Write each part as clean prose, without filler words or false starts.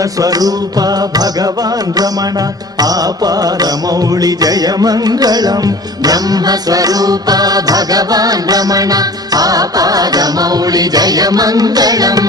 బ్రహ్మస్వరూప భగవాన్ రమణ ఆపారమౌళి జయమంగళం. బ్రహ్మస్వరూప భగవాన్ రమణ ఆపాదమౌళి జయమంగళం.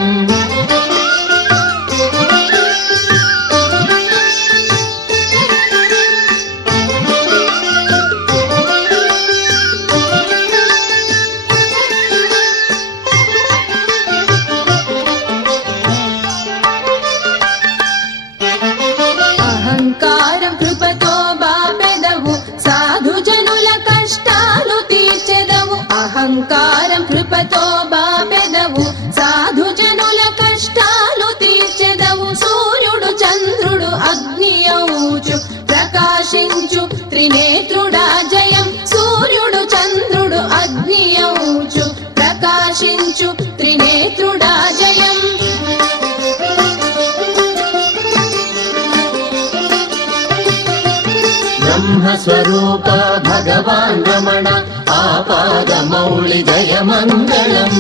అహంకారం కృపతో బాపెదవు సాధు జనుల కష్టాలు తీర్చెదవు. అహంకారం కృపతో బాపెదవు సాధు జనుల కష్టాలు తీర్చెదవు. సూర్యుడు చంద్రుడు అగ్ని అవుచు ప్రకాశించు త్రినేత్రుడా జయం. సూర్యుడు చంద్రుడు అగ్ని అవుచు ప్రకాశించు త్రినేత్రుడా జయం. బ్రహ్మస్వరూప భగవాన్ రమణ ఆపాదమౌళి జయమంగళం.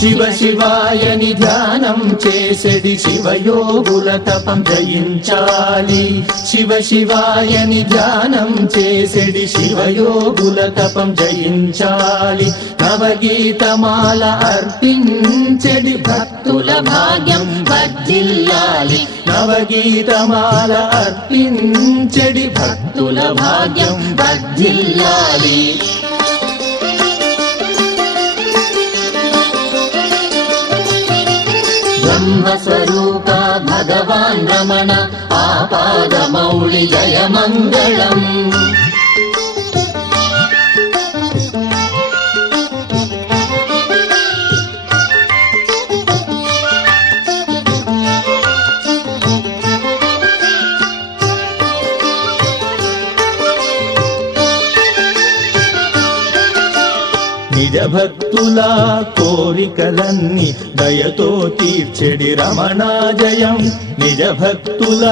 శివ శివాయని ధ్యానం చేసెడి శివయోగుల తపం జయించాలి. శివ శివాయని ధ్యానం చేసెడి శివయోగుల తపం జయించాలి. నవగీతమాల అర్పించెడి భక్తుల భాగ్యం వర్ధిల్లాలి. నవగీతమాల అర్పించెడి భక్తుల భాగ్యం వర్ధిల్లాలి. బ్రహ్మస్వరూప భగవాన్ రమణ ఆపాదమౌళి జయమంగళం. నిజ భక్తుల కోరికలన్నీ దయతో తీర్చెడి రమణాజయం. నిజ భక్తుల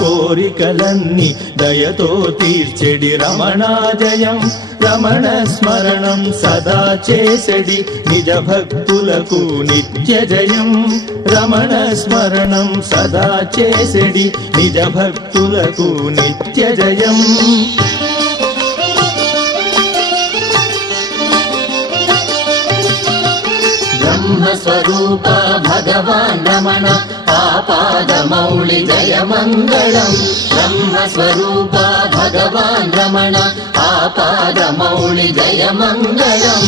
కోరికలన్నీ దయతో తీర్చెడి రమణాజయం. రమణ స్మరణం సదా చేసెడి నిజ భక్తులకు నిత్య జయం. రమణ స్మరణం సదా చేసెడి నిజ భక్తులకు నిత్య జయం. బ్రహ్మస్వరూప భగవాన్ రమణ ఆపాదమౌళి జయమంగళం. బ్రహ్మస్వరూప భగవాన్ రమణ ఆపాదమౌళి జయమంగళం.